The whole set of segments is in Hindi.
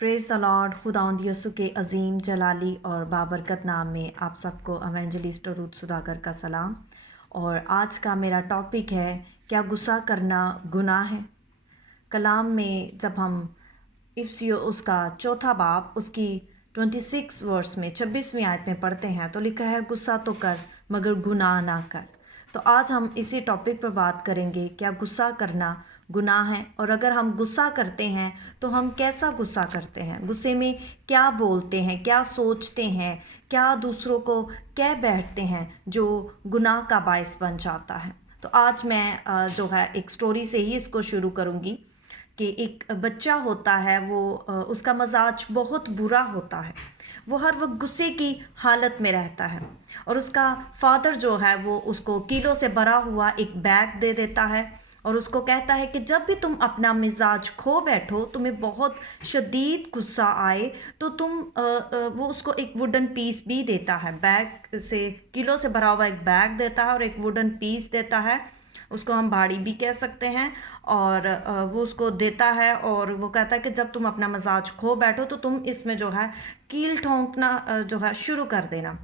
Praise the Lord. खुदावंद यीशु के अज़ीम जलाली और बाबरकत नाम में आप सबको एवेंजलिस्ट रूथ सुधाकर का सलाम। और आज का मेरा टॉपिक है, क्या गुस्सा करना गुनाह है। कलाम में जब हम इफ्सियो उसका चौथा बाब उसकी 26 वर्स में 26वीं आयत में पढ़ते हैं तो लिखा है, गुस्सा तो कर मगर गुनाह ना कर। तो आज हम इसी टॉपिक पर बात करेंगे, क्या गुस्सा करना गुनाह है। और अगर हम गुस्सा करते हैं तो हम कैसा गुस्सा करते हैं, गुस्से में क्या बोलते हैं, क्या सोचते हैं, क्या दूसरों को कह बैठते हैं जो गुनाह का बायस बन जाता है। तो आज मैं जो है एक स्टोरी से ही इसको शुरू करूँगी कि एक बच्चा होता है, वो उसका मजाज बहुत बुरा होता है, वो हर वक्त गुस्से की हालत में रहता है। और उसका फादर जो है वो उसको कीलों से भरा हुआ एक बैग दे देता है और उसको कहता है कि जब भी तुम अपना मिजाज खो बैठो, तुम्हें बहुत शदीद गुस्सा आए तो वो उसको एक वुडन पीस भी देता है। बैग से कीलों से भरा हुआ एक बैग देता है और एक वुडन पीस देता है, उसको हम भाड़ी भी कह सकते हैं। और वो उसको देता है और वो कहता है कि जब तुम अपना मिजाज खो बैठो तो तुम इसमें जो है कील ठोंकना जो है शुरू कर देना।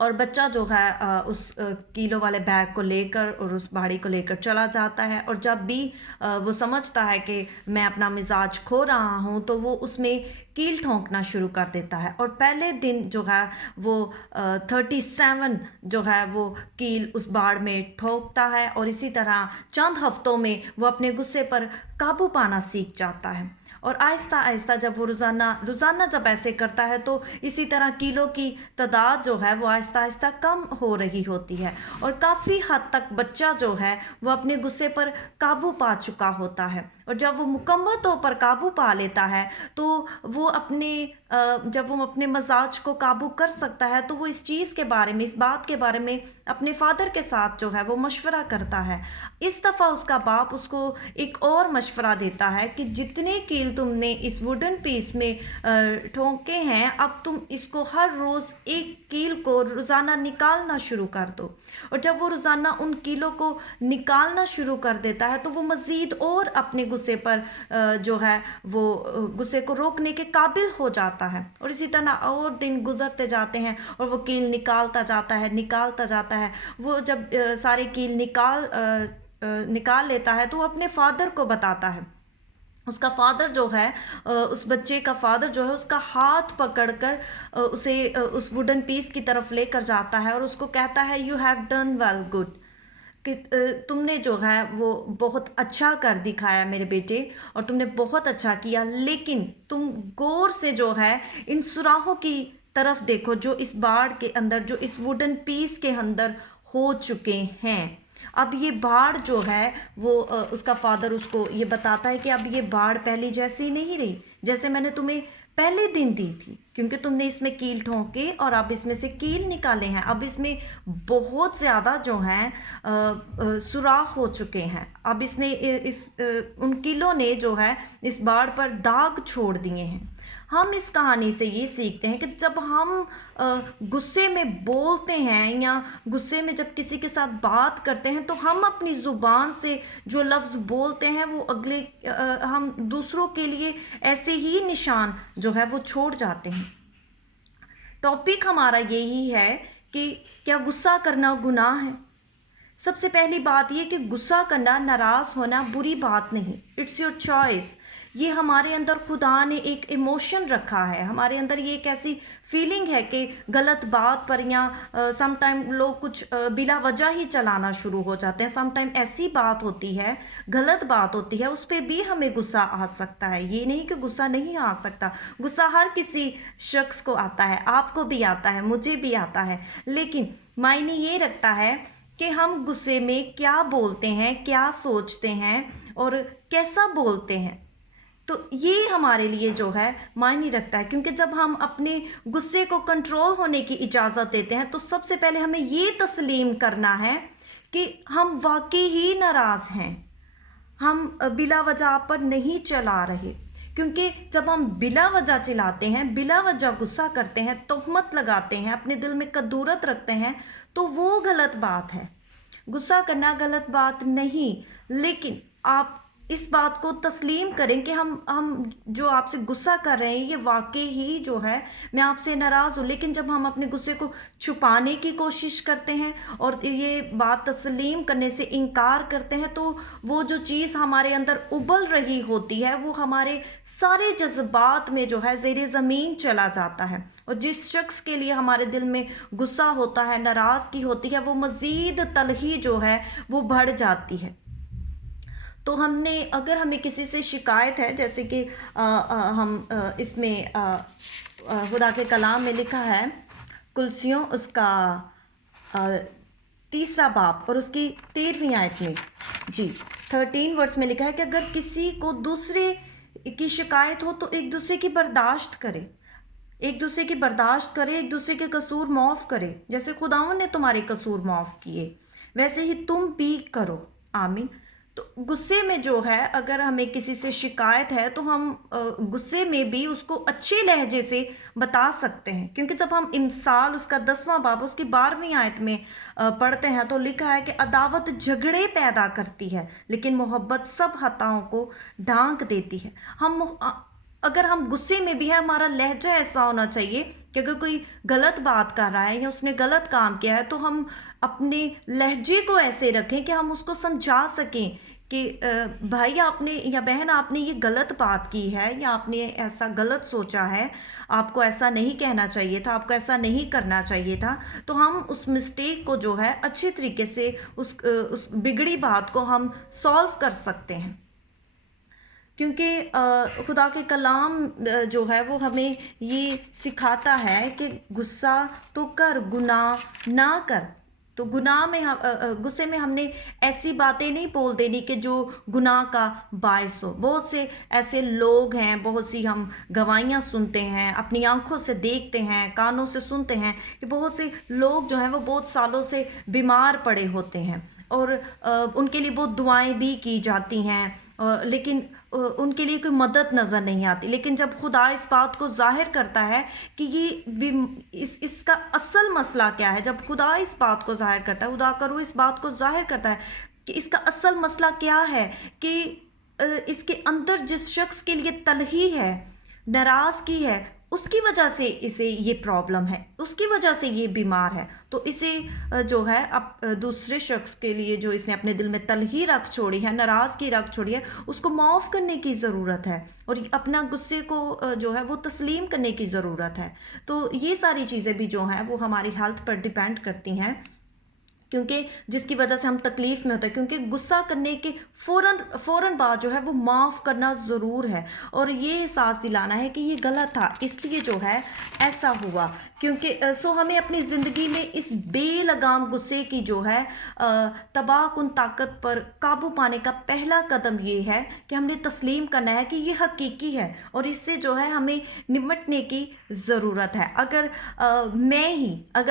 और बच्चा जो है उस कीलो वाले बैग को लेकर और उस भाड़ी को लेकर चला जाता है। और जब भी वो समझता है कि मैं अपना मिजाज खो रहा हूँ तो वो उसमें कील ठोंकना शुरू कर देता है। और पहले दिन जो है वो 37 जो है वो कील उस बाड़ में ठोकता है। और इसी तरह चंद हफ्तों में वो अपने गुस्से पर काबू पाना सीख जाता है। और आहिस्ता आहिस्ता जब वो रोज़ाना जब ऐसे करता है तो इसी तरह कीलों की तादाद जो है वो आहिस्ता आहिस्ता कम हो रही होती है। और काफ़ी हद तक बच्चा जो है वो अपने गुस्से पर काबू पा चुका होता है। और जब वो मुकम्मल तौर पर काबू पा लेता है तो वो जब वो अपने मजाज को काबू कर सकता है तो वो इस चीज़ के बारे में, इस बात के बारे में अपने फादर के साथ जो है वो मशवरा करता है। इस दफ़ा उसका बाप उसको एक और मशवरा देता है कि जितने कील तुमने इस वुडन पीस में ठोंके हैं, अब तुम इसको हर रोज़ एक कील को रोज़ाना निकालना शुरू कर दो। और जब वो रोज़ाना उन कीलों को निकालना शुरू कर देता है तो वो मज़ीद और अपने गुस्से पर जो है वो गुस्से को रोकने के काबिल हो जाता है। और इसी तरह और दिन गुजरते जाते हैं और वो कील निकालता जाता है। वो जब सारे कील निकाल लेता है तो वो अपने फादर को बताता है। उसका फादर जो है उस बच्चे का फादर जो है उसका हाथ पकड़कर उसे उस वुडन पीस की तरफ लेकर जाता है और उसको कहता है, you have done well good, कि तुमने जो है वो बहुत अच्छा कर दिखाया मेरे बेटे, और तुमने बहुत अच्छा किया। लेकिन तुम गौर से जो है इन सुराहों की तरफ देखो जो इस बाड़ के अंदर, जो इस वुडन पीस के अंदर हो चुके हैं। अब ये बाढ़ जो है वो उसका फादर उसको ये बताता है कि अब ये बाढ़ पहली जैसी नहीं रही, जैसे मैंने तुम्हें पहले दिन दी थी, क्योंकि तुमने इसमें कील ठोंके और अब इसमें से कील निकाले हैं। अब इसमें बहुत ज़्यादा जो हैं सुराख हो चुके हैं। अब उन कीलों ने जो है इस बाढ़ पर दाग छोड़ दिए हैं। हम इस कहानी से ये सीखते हैं कि जब हम गुस्से में बोलते हैं या गुस्से में जब किसी के साथ बात करते हैं तो हम अपनी ज़ुबान से जो लफ्ज़ बोलते हैं वो हम दूसरों के लिए ऐसे ही निशान जो है वो छोड़ जाते हैं। टॉपिक हमारा यही है कि क्या गुस्सा करना गुनाह है। सबसे पहली बात ये कि गुस्सा करना, नाराज़ होना बुरी बात नहीं, इट्स योर चॉइस। ये हमारे अंदर खुदा ने एक इमोशन रखा है, हमारे अंदर ये एक ऐसी फीलिंग है कि गलत बात पर या सम टाइम लोग कुछ बिला वजह ही चलाना शुरू हो जाते हैं। सम टाइम ऐसी बात होती है, गलत बात होती है, उस पर भी हमें गुस्सा आ सकता है। ये नहीं कि गुस्सा नहीं आ सकता, गुस्सा हर किसी शख्स को आता है, आपको भी आता है, मुझे भी आता है। लेकिन मायने ये रखता है कि हम गुस्से में क्या बोलते हैं, क्या सोचते हैं और कैसा बोलते हैं। तो ये हमारे लिए जो है मायने रखता है, क्योंकि जब हम अपने गुस्से को कंट्रोल होने की इजाज़त देते हैं तो सबसे पहले हमें ये तस्लीम करना है कि हम वाकई ही नाराज़ हैं, हम बिला वजह पर नहीं चला रहे। क्योंकि जब हम बिला वजह चिल्लाते हैं, बिला वजह गुस्सा करते हैं, तोहमत लगाते हैं, अपने दिल में कदूरत रखते हैं, तो वो गलत बात है। गुस्सा करना गलत बात नहीं, लेकिन आप इस बात को तस्लीम करें कि हम जो आपसे गुस्सा कर रहे हैं ये वाकई ही जो है मैं आपसे नाराज़ हूँ, लेकिन जब हम अपने गुस्से को छुपाने की कोशिश करते हैं और ये बात तस्लीम करने से इनकार करते हैं, तो वो जो चीज़ हमारे अंदर उबल रही होती है वो हमारे सारे जज्बात में जो है ज़ेरे ज़मीन चला जाता है, और जिस शख्स के लिए हमारे दिल में गुस्सा होता है, नाराज़गी होती है, वो मज़ीद तलही जो है वो बढ़ जाती है। तो अगर हमें किसी से शिकायत है, जैसे कि इसमें खुदा के कलाम में लिखा है, कुलसियों उसका 3 बाब और उसकी 13वीं आयत में, जी 13 वर्स में लिखा है कि अगर किसी को दूसरे की शिकायत हो तो एक दूसरे की बर्दाश्त करे, एक दूसरे की बर्दाश्त करे, एक दूसरे के कसूर माफ़ करे, जैसे खुदावन ने तुम्हारे कसूर माफ़ किए वैसे ही तुम भी करो। आमीन। तो गुस्से में जो है अगर हमें किसी से शिकायत है तो हम गुस्से में भी उसको अच्छे लहजे से बता सकते हैं, क्योंकि जब हम इमसाल उसका 10वां बाब उसकी 12वीं आयत में पढ़ते हैं तो लिखा है कि अदावत झगड़े पैदा करती है लेकिन मोहब्बत सब खताओं को ढांक देती है। अगर हम गुस्से में भी है, हमारा लहजा ऐसा होना चाहिए कि अगर कोई गलत बात कर रहा है या उसने गलत काम किया है तो हम अपने लहजे को ऐसे रखें कि हम उसको समझा सकें कि भाई आपने या बहन आपने ये गलत बात की है या आपने ऐसा गलत सोचा है, आपको ऐसा नहीं कहना चाहिए था, आपको ऐसा नहीं करना चाहिए था। तो हम उस मिस्टेक को जो है अच्छे तरीके से उस बिगड़ी बात को हम सॉल्व कर सकते हैं, क्योंकि खुदा के कलाम जो है वो हमें ये सिखाता है कि गुस्सा तो कर, गुनाह ना कर। तो गुनाह में गुस्से में हमने ऐसी बातें नहीं बोल देनी कि जो गुनाह का बायस हो। बहुत से ऐसे लोग हैं, बहुत सी हम गवाहियाँ सुनते हैं, अपनी आंखों से देखते हैं, कानों से सुनते हैं कि बहुत से लोग जो हैं वो बहुत सालों से बीमार पड़े होते हैं और उनके लिए बहुत दुआएं भी की जाती हैं, लेकिन उनके लिए कोई मदद नज़र नहीं आती। लेकिन जब खुदा इस बात को जाहिर करता है कि इसका असल मसला क्या है, जब खुदा इस बात को जाहिर करता है, खुदा करो इस बात को जाहिर करता है कि इसका असल मसला क्या है, कि इसके अंदर जिस शख्स के लिए तलही है, नाराज़गी है, उसकी वजह से इसे ये प्रॉब्लम है, उसकी वजह से ये बीमार है। तो इसे जो है अब दूसरे शख्स के लिए जो इसने अपने दिल में तलही रख छोड़ी है, नाराज़गी रख छोड़ी है, उसको माफ़ करने की ज़रूरत है और अपना गुस्से को जो है वो तस्लीम करने की ज़रूरत है। तो ये सारी चीज़ें भी जो हैं वो हमारी हेल्थ पर डिपेंड करती हैं, क्योंकि जिसकी वजह से हम तकलीफ़ में होते हैं, क्योंकि गुस्सा करने के फ़ौरन बाद जो है वो माफ़ करना ज़रूर है और ये एहसास दिलाना है कि ये गलत था, इसलिए जो है ऐसा हुआ। क्योंकि हमें अपनी ज़िंदगी में इस बेलगाम गुस्से की जो है तबाहकुन ताकत पर काबू पाने का पहला कदम ये है कि हमने तस्लीम करना है कि ये हकीकी है और इससे जो है हमें निपटने की ज़रूरत है। अगर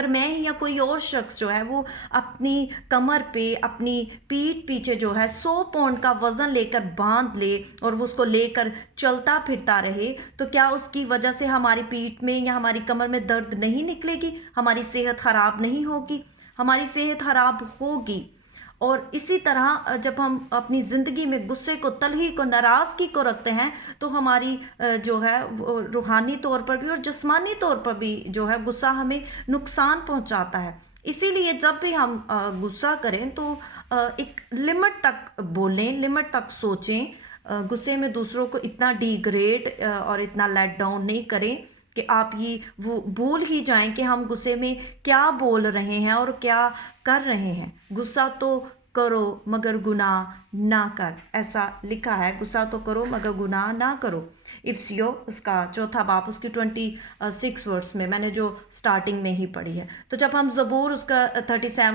मैं ही या कोई और शख्स जो है वो अपनी कमर पे, अपनी पीठ पीछे जो है 100 पाउंड का वज़न लेकर बांध ले और वो उसको लेकर चलता फिरता रहे, तो क्या उसकी वजह से हमारी पीठ में या हमारी कमर में दर्द नहीं निकलेगी, हमारी सेहत ख़राब नहीं होगी? हमारी सेहत ख़राब होगी। और इसी तरह जब हम अपनी ज़िंदगी में गुस्से को, तलही को, नाराज़गी को रखते हैं तो हमारी जो है रूहानी तौर पर भी और जिस्मानी तौर पर भी जो है गुस्सा हमें नुकसान पहुंचाता है। इसीलिए जब भी हम गुस्सा करें तो एक लिमिट तक बोलें, लिमिट तक सोचें। गुस्से में दूसरों को इतना डिग्रेड और इतना लेट डाउन नहीं करें कि आप वो भूल ही जाएं कि हम गुस्से में क्या बोल रहे हैं और क्या कर रहे हैं। गुस्सा तो करो मगर गुनाह ना कर, ऐसा लिखा है। गुस्सा तो करो मगर गुनाह ना करो। इफ्सियो उसका 4 बाब उसकी 26 वर्स में, मैंने जो स्टार्टिंग में ही पढ़ी है। तो जब हम ज़बूर उसका 37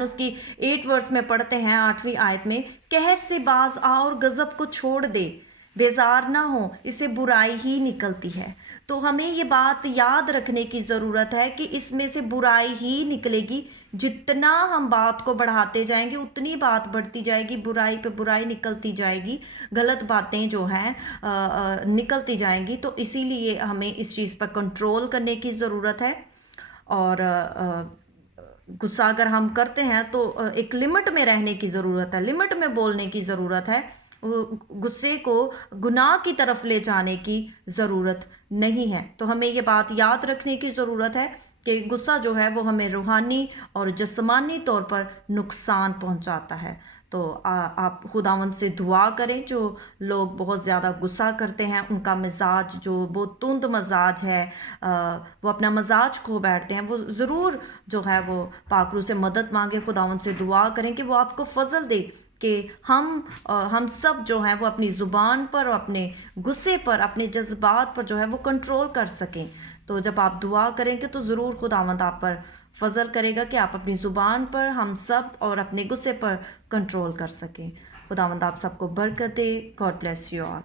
उसकी 8 वर्स में पढ़ते हैं, 8वीं आयत में, कहर से बाज आ और गज़ब को छोड़ दे, बेजार ना हो, इससे बुराई ही निकलती है। तो हमें ये बात याद रखने की ज़रूरत है कि इसमें से बुराई ही निकलेगी। जितना हम बात को बढ़ाते जाएंगे उतनी बात बढ़ती जाएगी, बुराई पे बुराई निकलती जाएगी, गलत बातें जो हैं निकलती जाएंगी। तो इसीलिए हमें इस चीज़ पर कंट्रोल करने की ज़रूरत है और गुस्सा अगर हम करते हैं तो एक लिमिट में रहने की ज़रूरत है, लिमिट में बोलने की ज़रूरत है। गुस्से को गुनाह की तरफ ले जाने की ज़रूरत नहीं है। तो हमें ये बात याद रखने की ज़रूरत है कि गुस्सा जो है वो हमें रूहानी और जिस्मानी तौर पर नुकसान पहुंचाता है। तो आप खुदावंद से दुआ करें। जो लोग बहुत ज़्यादा गुस्सा करते हैं, उनका मिजाज जो बहुत तुंद मजाज है, वो अपना मजाज खो बैठते हैं, वो ज़रूर जो है वो पाकरू से मदद मांगे, खुदावंद से दुआ करें कि वो आपको फजल दे कि हम सब जो हैं वो अपनी ज़ुबान पर और अपने गुस्से पर, अपने जज्बात पर जो है वो कंट्रोल कर सकें। तो जब आप दुआ करेंगे तो ज़रूर खुदावंद आप पर फजल करेगा कि आप अपनी ज़ुबान पर, हम सब और अपने गुस्से पर कंट्रोल कर सकें। खुदावंद आप सबको बरकत दे। God bless you all.